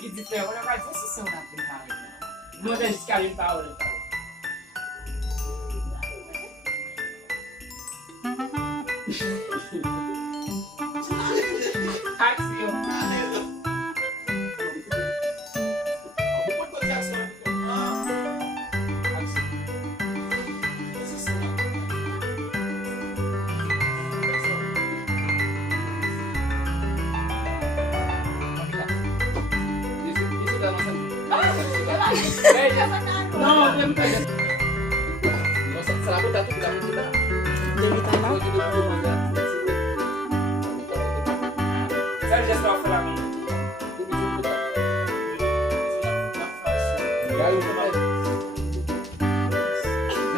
Que dizer, olha, mas vocês são na brincadeira. Uma das que a gente tá olhando. Não, eu não pego. Nossa, será que eu tenho que dar pra tirar? Deve estar lá. Sabe, já estava falando.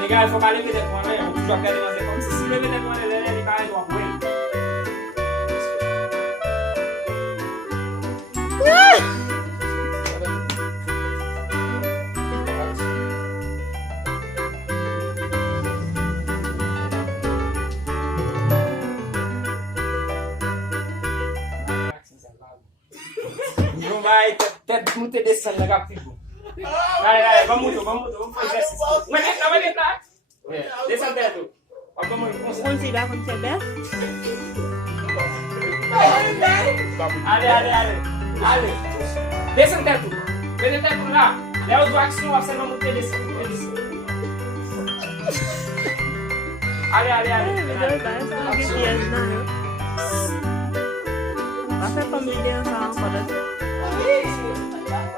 Legal, il faut pas lever des poings là, on toujours regarder dans les comme si lever des poings là, il va aller droit pour elle. Não vai ter muito descendo na pico. Vai, vamos fazer isso. Vai entrar. Desce dentro. Vamos. Considerar quando você der? Ale. Desce dentro. Vem dentro lá. Leva os wax no você vamos ter desce. Ale. Masa familia sama pada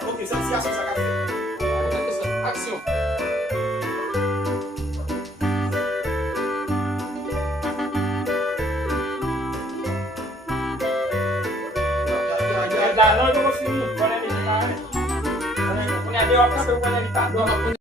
Ok, ça c'est ça café. Action. Là, non, il faut finir. On a dit, on va faire